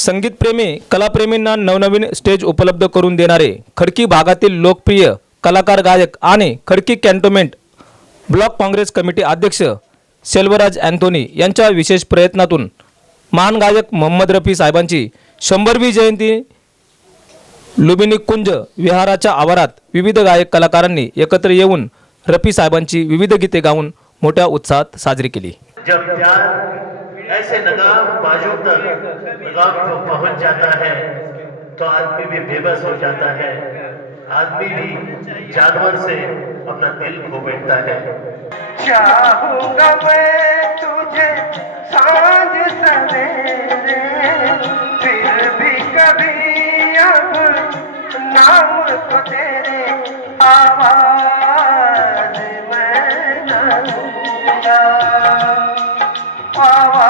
संगीतप्रेमी कलाप्रेमींना नवनवीन स्टेज उपलब्ध करून देणारे खडकी भागातील लोकप्रिय कलाकार गायक आणि Khadki cantonment block Congress committee अध्यक्ष सेल्वराज अँथोनी यांच्या विशेष प्रयत्नातून महान गायक मोहम्मद रफी साहेबांची शंभरवी जयंती लुबिनी कुंज विहाराच्या आवारात विविध गायक कलाकारांनी एकत्र येऊन रफी साहेबांची विविध गीते गाऊन मोठ्या उत्साहात साजरी केली. ऐसे नगाम बाजू तक नगाम को पहुँच जाता है तो आदमी भी बेबस हो जाता है। आदमी भी जानवर से अपना दिल खो बैठता है। चाहूँगा तुझे साँझ सवेरे, फिर भी कभी अब नाम तो तेरे आवाज़ मैं न आवाज़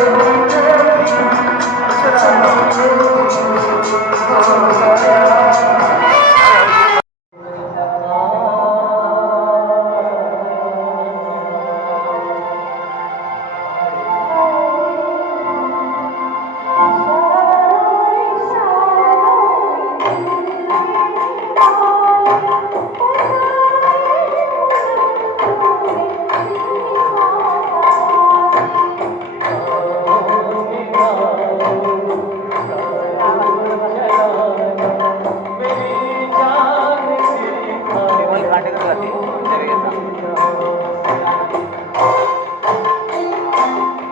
着。